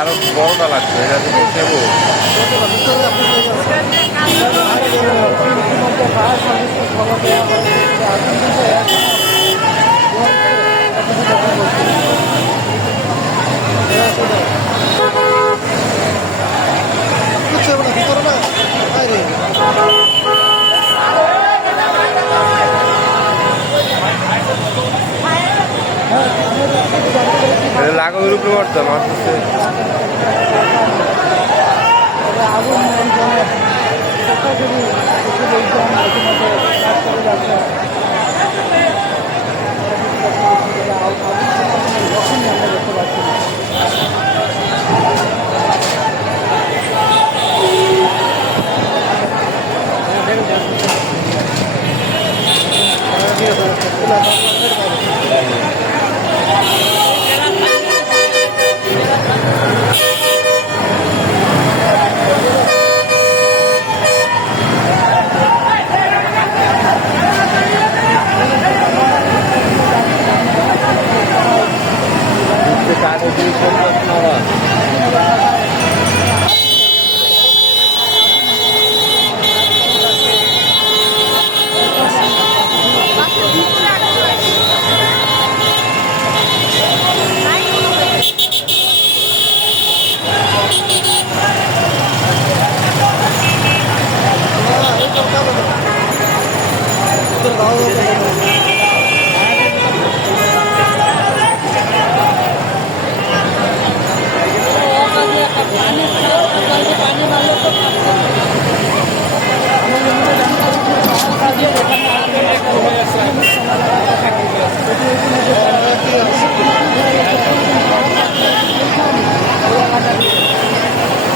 আরো বড়টা লাগছে, এটা যদি নেবো। লাগানোর উপরে পড়তাম আসতেছে।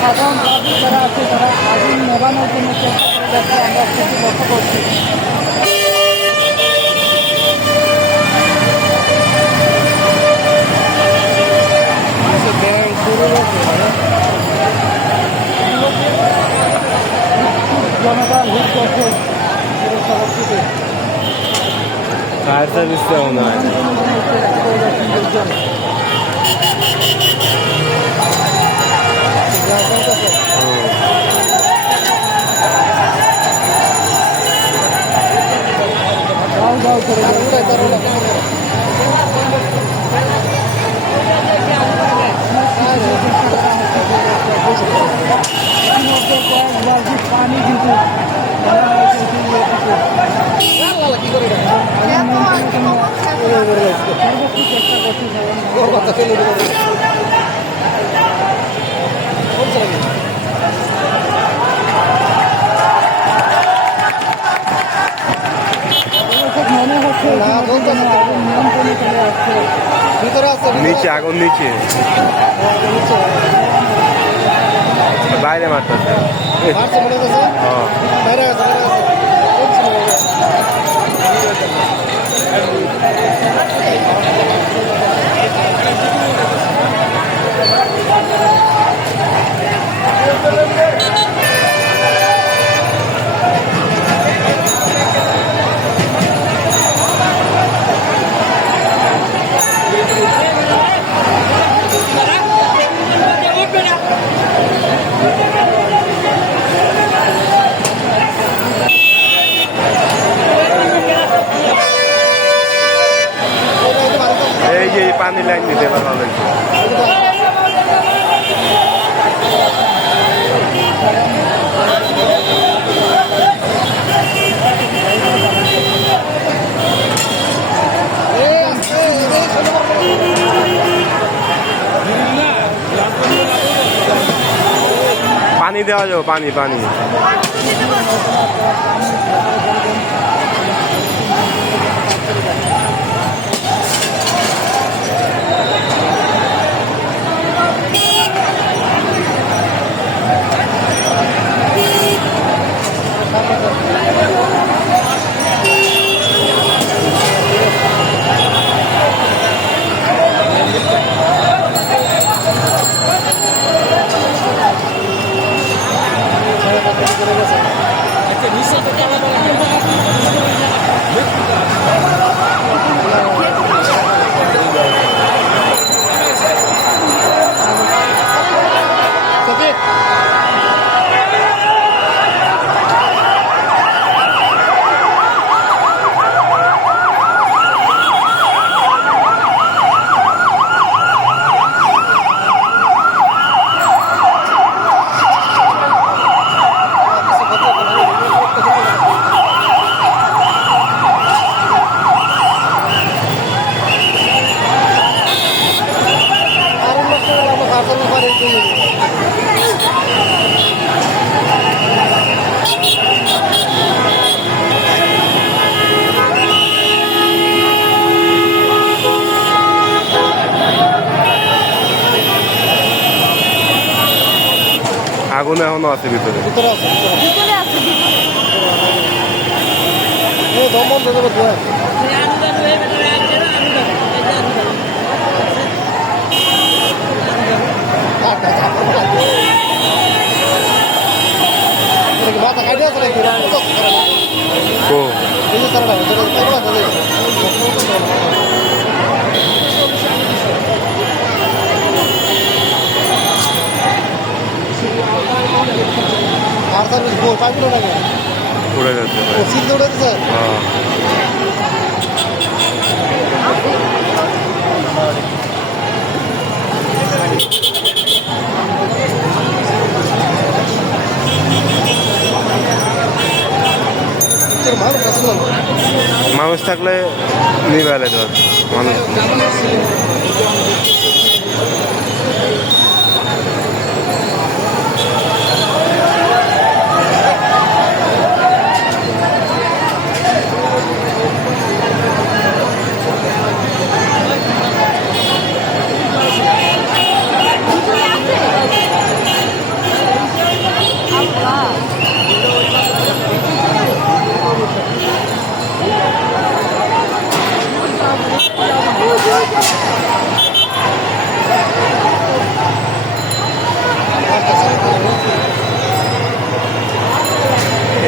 সাধারণ পাবলিক যারা আছে তারা আগুন নেভানোর জন্য চেষ্টা করে যাচ্ছে, আমরা সেটি লক্ষ্য করছি। জনতা লুট করছে সড়কটিতে। ফায়ার সার্ভিস কেমন হয়? যাও করে পানি কিন্তু মনে হচ্ছে নিয়ন্ত্রণে চলে আসছে। নিচে আগুন, নিচে বাইরে মারতেছে। এই যে পানি লাইন দিতে ভালো লাগছে। পানি দেওয়া যাবে, পানি পানি নিশ্চয় পার্সেল করে আগুন এখনো আছে ভিতরে। ভিতরে আছে ভিতরে আছে ও দমন দেবে দোয়া মাথা কাটে আছে নাকি ও এই যে তারা আর সার্ভিস বই পাইছিল নাকি উড়ে যাচ্ছে ও সিল দৌড়ে দিচ্ছে হ্যাঁ মানুষ আসলো মানুষ থাকলে নিবে ধর মানুষ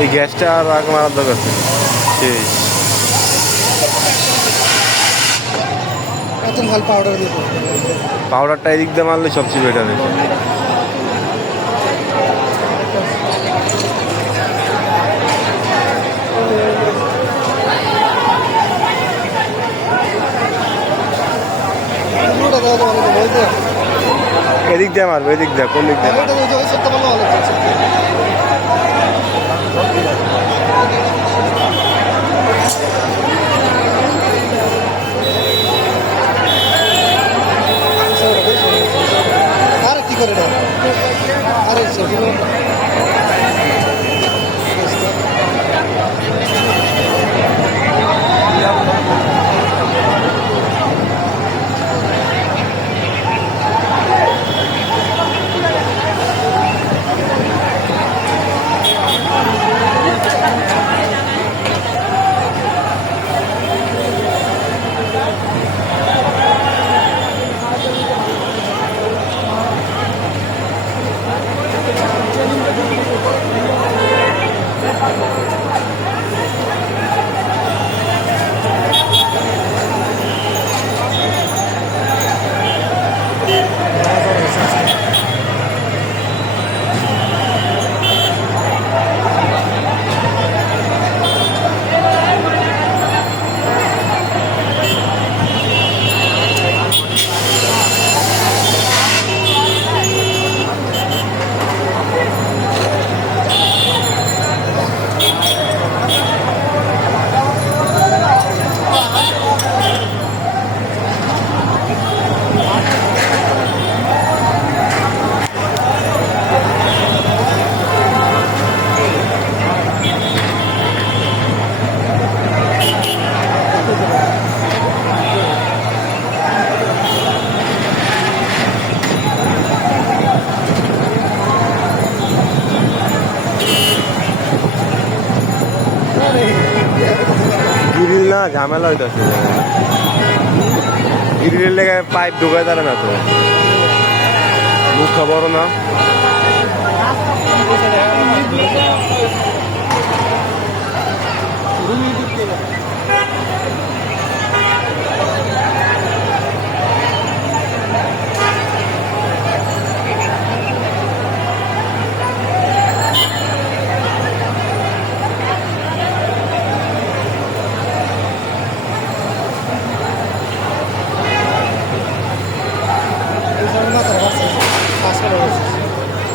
এই গ্যাসটা আর আগ মারার দরকার ছিল শেষ এত ভাল পাউডার দিয়ে পাউডারটা এদিক দিয়ে মারলে সবচেয়ে বেটার হতো এদিক দিয়ে মারবে এদিক দিয়ে কোন দিক দিয়ে মারবে? আরে কি করে আরে গ্রিল না ঝামেলা হইতেছে গ্রিলের লেগে পাইপ ঢুকায় তারা না তো মুখ বড় না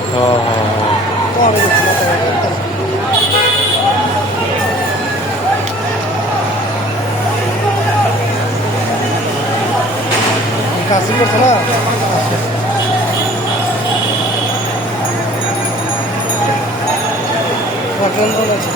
হ্যাঁ হ্যাঁ কাশি করছে না জলরং আছে